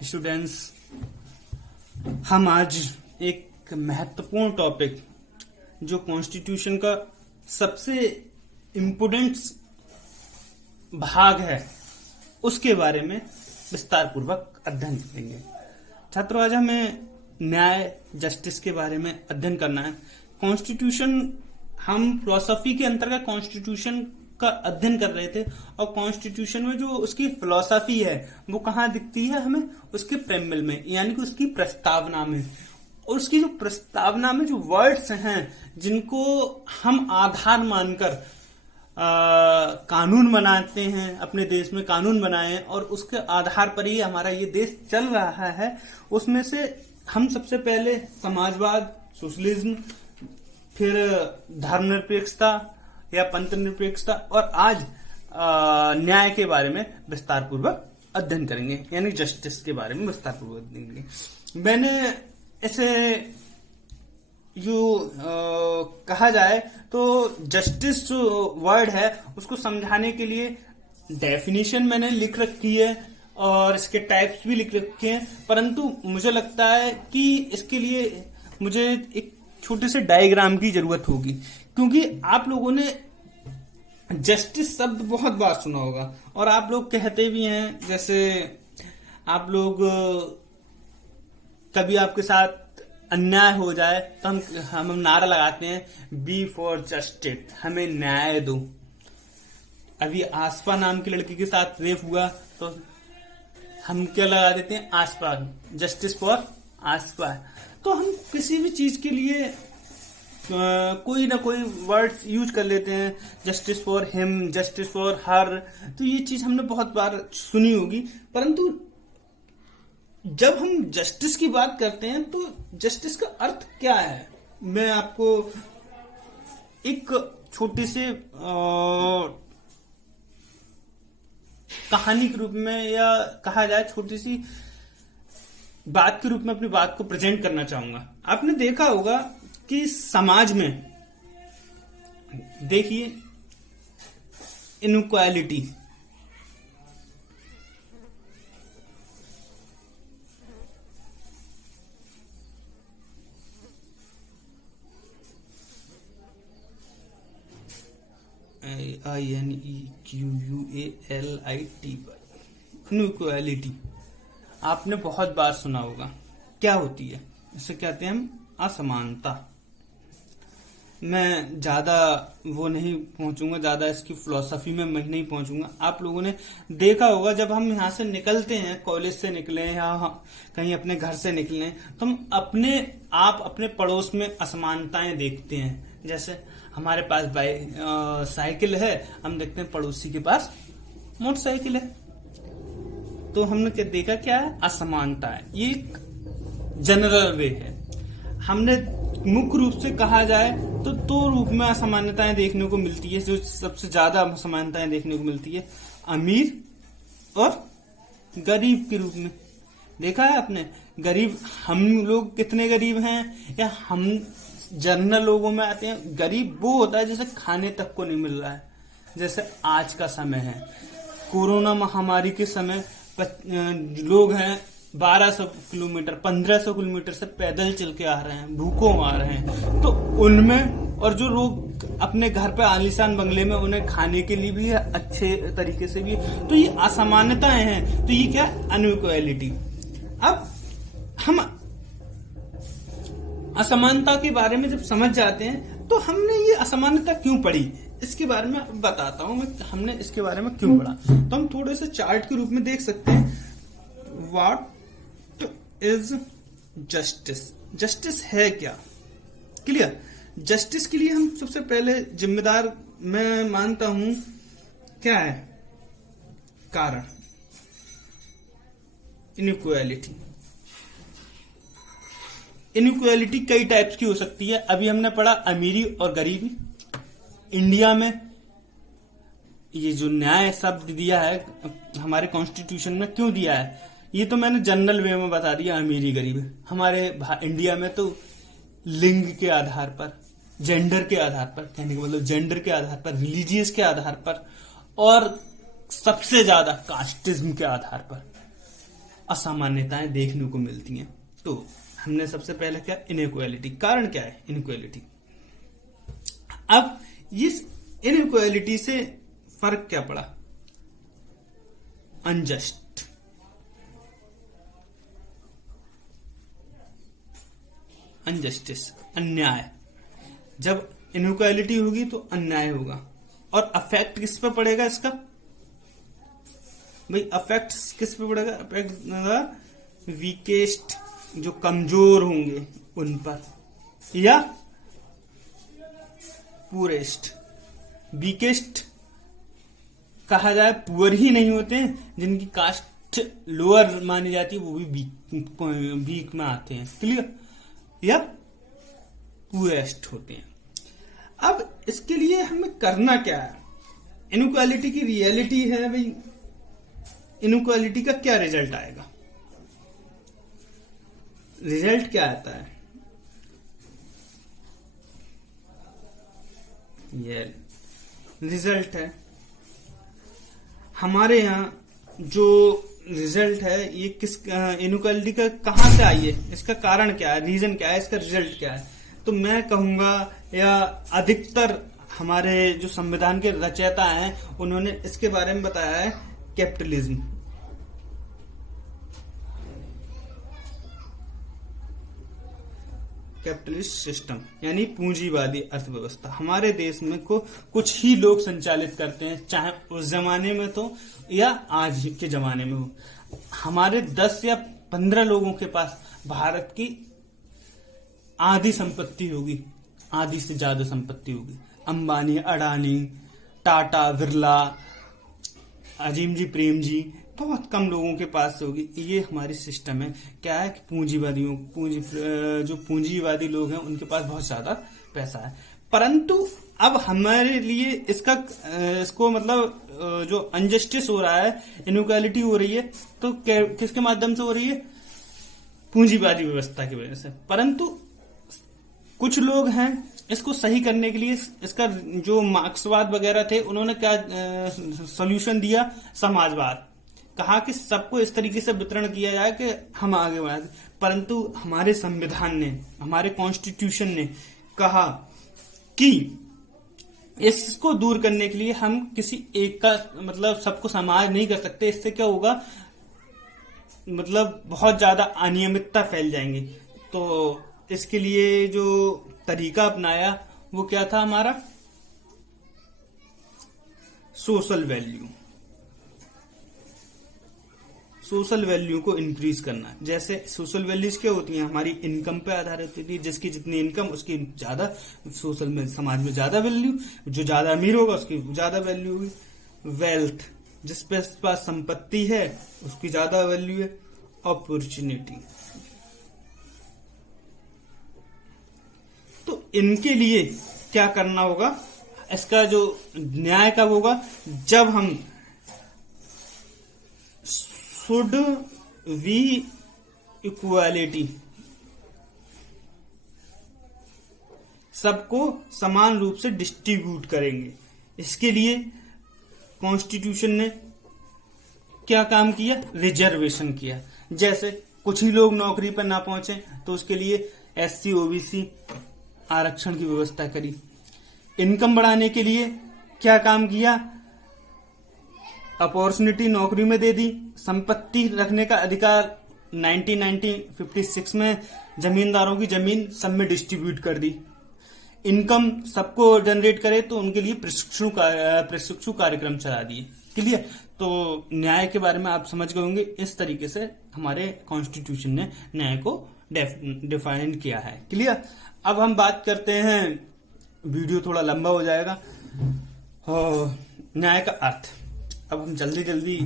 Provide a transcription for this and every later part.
Students, हम आज एक महत्वपूर्ण टॉपिक जो कॉन्स्टिट्यूशन का सबसे इम्पोर्टेंट भाग है उसके बारे में विस्तार पूर्वक अध्ययन करेंगे। छात्रों, आज हमें न्याय जस्टिस के बारे में अध्ययन करना है। कॉन्स्टिट्यूशन, हम फिलॉसफी के अंतर्गत कॉन्स्टिट्यूशन का अध्ययन कर रहे थे और कॉन्स्टिट्यूशन में जो उसकी फिलॉसफी है वो कहाँ दिखती है हमें? उसके प्रेम्बल में, यानी कि उसकी प्रस्तावना में। और उसकी जो प्रस्तावना में जो वर्ड्स हैं जिनको हम आधार मानकर कानून बनाते हैं, अपने देश में कानून बनाए और उसके आधार पर ही हमारा ये देश चल रहा है, उसमें से हम सबसे पहले समाजवाद, सोशलिज्म, फिर धर्मनिरपेक्षता या पंथ निरपेक्षता और आज न्याय के बारे में विस्तार पूर्वक अध्ययन करेंगे, यानी जस्टिस के बारे में विस्तार पूर्वक अध्ययन करेंगे। मैंने इसे जो कहा जाए तो जस्टिस जो वर्ड है उसको समझाने के लिए डेफिनेशन मैंने लिख रखी है और इसके टाइप्स भी लिख रखे हैं, परंतु मुझे लगता है कि इसके लिए मुझे एक छोटे से डायग्राम की जरूरत होगी, क्योंकि आप लोगों ने जस्टिस शब्द बहुत बार सुना होगा और आप लोग कहते भी हैं। जैसे आप लोग कभी आपके साथ अन्याय हो जाए तो हम नारा लगाते हैं, बी फॉर जस्टिस, हमें न्याय दो। अभी आसपा नाम की लड़की के साथ रेप हुआ तो हम क्या लगा देते हैं? आसपा, जस्टिस फॉर आसपा। तो हम किसी भी चीज के लिए कोई ना कोई वर्ड्स यूज कर लेते हैं, justice for him, justice for her. तो ये चीज हमने बहुत बार सुनी होगी, परंतु जब हम जस्टिस की बात करते हैं तो जस्टिस का अर्थ क्या है? मैं आपको एक छोटी सी कहानी के रूप में, या कहा जाए छोटी सी बात के रूप में अपनी बात को प्रेजेंट करना चाहूंगा। आपने देखा होगा कि समाज में देखिए इनइक्वालिटी, इनइक्वालिटी आपने बहुत बार सुना होगा। क्या होती है? इसे कहते हैं हम असमानता। मैं ज्यादा वो नहीं पहुंचूंगा, ज्यादा इसकी फिलॉसफी में मैं नहीं पहुंचूंगा। आप लोगों ने देखा होगा जब हम यहाँ से निकलते हैं, कॉलेज से निकले या कहीं अपने घर से निकले, तो हम अपने पड़ोस में असमानताएं देखते हैं। जैसे हमारे पास साइकिल है, हम देखते हैं पड़ोसी के पास मोटरसाइकिल है, तो हमने क्या देखा? क्या है? असमानता है। ये एक जनरल वे है। हमने मुख्य रूप से कहा जाए तो दो रूप में असमानताएं देखने को मिलती है। जो सबसे ज्यादा असमानताएं देखने को मिलती है, अमीर और गरीब के रूप में। देखा है आपने? गरीब, हम लोग कितने गरीब हैं, या हम जनरल लोगों में आते हैं। गरीब वो होता है जिसे खाने तक को नहीं मिल रहा है। जैसे आज का समय है, कोरोना महामारी के समय लोग हैं 1200 किलोमीटर 1500 किलोमीटर से पैदल चल के आ रहे हैं, भूखों आ रहे हैं। तो उनमें, और जो लोग अपने घर पे आलीशान बंगले में, उन्हें खाने के लिए भी है, अच्छे तरीके से भी, तो ये असमानताएं हैं। तो ये क्या? अनइक्वालिटी। अब हम असमानता के बारे में जब समझ जाते हैं तो हमने ये असमानता क्यों पढ़ी, इसके बारे में बताता हूं मैं। हमने इसके बारे में क्यों पढ़ा, तो हम थोड़े से चार्ट के रूप में देख सकते हैं। What is justice? जस्टिस है क्या? क्लियर? जस्टिस के लिए हम सबसे पहले जिम्मेदार मैं मानता हूं क्या है? कारण, इनइक्वालिटी। इनइक्वालिटी कई टाइप्स की हो सकती है। अभी हमने पढ़ा अमीरी और गरीबी। इंडिया में ये जो न्याय शब्द दिया है हमारे कॉन्स्टिट्यूशन में, क्यों दिया है ये तो मैंने जनरल वे में बता दिया, अमीरी गरीबी। हमारे इंडिया में तो लिंग के आधार पर, जेंडर के आधार पर, कहने का मतलब जेंडर के आधार पर, रिलीजियस के आधार पर, और सबसे ज्यादा कास्टिज्म के आधार पर। असामान्यताएं देखने को मिलती हैं। तो हमने सबसे पहले क्या, इनइक्वालिटी। कारण क्या है इनइक्वालिटी? अब इस इनइक्वालिटी से फर्क क्या पड़ा? अनजस्ट, अनजस्टिस, अन्याय। जब इनइक्वालिटी होगी तो अन्याय होगा। और अफेक्ट किस पे पड़ेगा इसका? भाई अफेक्ट किस पे पड़ेगा? अफेक्ट वीकेस्ट, जो कमजोर होंगे उन पर, या पुअरेस्ट। वीकेस्ट कहा जाए, पुअर ही नहीं होते हैं, जिनकी कास्ट लोअर मानी जाती है वो भी वीक में आते हैं, क्लियर, या पुअरेस्ट होते हैं। अब इसके लिए हमें करना क्या है? इनइक्वालिटी की रियलिटी है भाई, इनइक्वालिटी का क्या रिजल्ट आएगा? रिजल्ट क्या आता है? ये रिजल्ट है हमारे यहाँ जो रिजल्ट है, ये किस इनइक्वालिटी का कहां से आई है? इसका कारण क्या है? रीजन क्या है? इसका रिजल्ट क्या है? तो मैं कहूंगा, या अधिकतर हमारे जो संविधान के रचयिता हैं उन्होंने इसके बारे में बताया है, कैपिटलिज्म। कैपिटलिस्ट सिस्टम यानी पूंजीवादी अर्थव्यवस्था हमारे देश में को कुछ ही लोग संचालित करते हैं, चाहे उस जमाने में तो या आज के जमाने में हो। हमारे 10 या 15 लोगों के पास भारत की आधी संपत्ति होगी, आधी से ज्यादा संपत्ति होगी। अंबानी, अडानी, टाटा, बिरला, अजीम जी, प्रेम जी, बहुत कम लोगों के पास होगी। ये हमारी सिस्टम है। क्या है कि जो पूंजीवादी लोग हैं उनके पास बहुत ज्यादा पैसा है। परंतु अब हमारे लिए इसको मतलब जो अनजस्टिस हो रहा है, इनइक्वालिटी हो रही है, तो किसके माध्यम से हो रही है? पूंजीवादी व्यवस्था की वजह से। परंतु कुछ लोग हैं इसको सही करने के लिए, इसका जो मार्क्सवाद वगैरह थे उन्होंने क्या सॉल्यूशन दिया? समाजवाद। कहा कि सबको इस तरीके से वितरण किया जाए कि हम आगे बढ़े। परंतु हमारे संविधान ने, हमारे कॉन्स्टिट्यूशन ने कहा कि इसको दूर करने के लिए हम किसी एक का मतलब सबको समाज नहीं कर सकते। इससे क्या होगा, मतलब बहुत ज्यादा अनियमितता फैल जाएंगी। तो इसके लिए जो तरीका अपनाया वो क्या था हमारा? सोशल वैल्यू, सोशल वैल्यू को इंक्रीज करना। जैसे सोशल वैल्यूज क्या होती हैं? हमारी इनकम पे आधारित होती है। जिसकी जितनी इनकम उसकी ज्यादा सोशल में, समाज में ज्यादा वैल्यू। जो ज्यादा अमीर होगा उसकी ज्यादा वैल्यू होगी। वेल्थ, जिस पे पास संपत्ति है उसकी ज्यादा वैल्यू है। अपॉर्चुनिटी, तो इनके लिए क्या करना होगा? इसका जो न्याय कब होगा? जब हम शुड वी इक्वालिटी, सबको समान रूप से डिस्ट्रीब्यूट करेंगे। इसके लिए कॉन्स्टिट्यूशन ने क्या काम किया? रिजर्वेशन किया। जैसे कुछ ही लोग नौकरी पर ना पहुंचे तो उसके लिए SC OBC आरक्षण की व्यवस्था करी। इनकम बढ़ाने के लिए क्या काम किया? अपॉर्चुनिटी नौकरी में दे दी। संपत्ति रखने का अधिकार 1956 में जमींदारों की जमीन सब में डिस्ट्रीब्यूट कर दी। इनकम सबको जनरेट करे तो उनके लिए प्रशिक्षु कार्यक्रम चला दिए। क्लियर? तो न्याय के बारे में आप समझ गए होंगे। इस तरीके से हमारे कॉन्स्टिट्यूशन ने न्याय को डिफाइन किया है। क्लियर? अब हम बात करते हैं, वीडियो थोड़ा लंबा हो जाएगा, न्याय का अर्थ। अब हम जल्दी जल्दी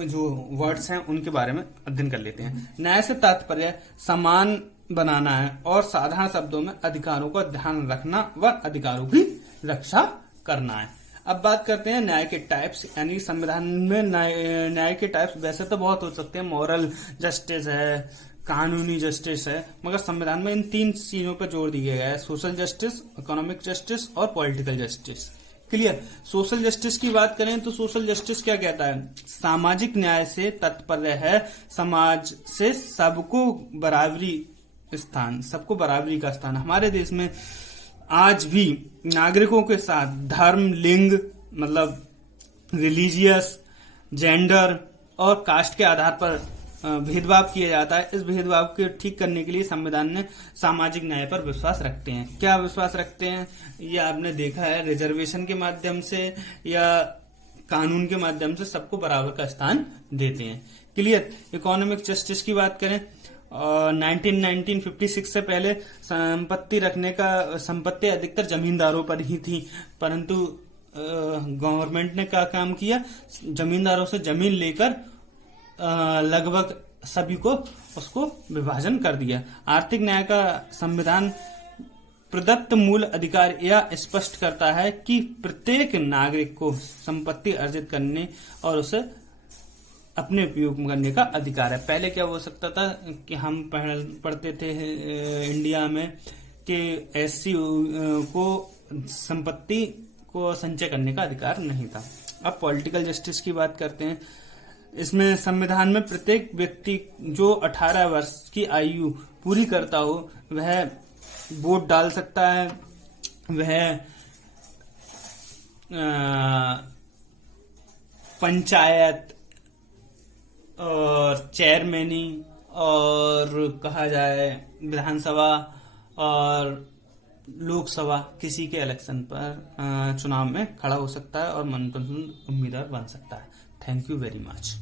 जो वर्ड्स हैं उनके बारे में अध्ययन कर लेते हैं। न्याय से तात्पर्य समान बनाना है और साधारण शब्दों में अधिकारों का ध्यान रखना व अधिकारों की रक्षा करना है। अब बात करते हैं न्याय के टाइप्स, यानी संविधान में न्याय के टाइप्स वैसे तो बहुत हो सकते हैं। मॉरल जस्टिस है, कानूनी जस्टिस है, मगर संविधान में इन 3 चीजों पर जोर दिया गया है: सोशल जस्टिस, इकोनॉमिक जस्टिस और political justice. Clear. Social justice की बात करें तो सोशल जस्टिस क्या कहता है, सामाजिक न्याय से तात्पर्य है समाज से सबको बराबरी का स्थान। हमारे देश में आज भी नागरिकों के साथ धर्म, लिंग, मतलब रिलीजियस, जेंडर और कास्ट के आधार पर भेदभाव किया जाता है। इस भेदभाव को ठीक करने के लिए संविधान ने सामाजिक न्याय पर विश्वास रखते हैं। क्या विश्वास रखते हैं, ये आपने देखा है, रिजर्वेशन के माध्यम से या कानून के माध्यम से सबको बराबर का स्थान देते हैं। क्लियर। इकोनॉमिक जस्टिस की बात करें, 1956 से पहले संपत्ति अधिकतर जमींदारों पर ही थी, परंतु गवर्नमेंट ने क्या काम किया, जमींदारों से जमीन लेकर लगभग सभी को उसको विभाजन कर दिया। आर्थिक न्याय का संविधान प्रदत्त मूल अधिकार यह स्पष्ट करता है कि प्रत्येक नागरिक को संपत्ति अर्जित करने और उसे अपने उपयोग करने का अधिकार है। पहले क्या हो सकता था कि हम पढ़ते थे इंडिया में कि एससी को संपत्ति को संचय करने का अधिकार नहीं था। अब पॉलिटिकल जस्टिस की बात करते हैं। इसमें संविधान में प्रत्येक व्यक्ति जो 18 वर्ष की आयु पूरी करता हो वह वोट डाल सकता है, वह पंचायत और चेयरमैनी और कहा जाए विधानसभा और लोकसभा किसी के इलेक्शन पर चुनाव में खड़ा हो सकता है और मनपसंद उम्मीदवार बन सकता है। Thank you very much.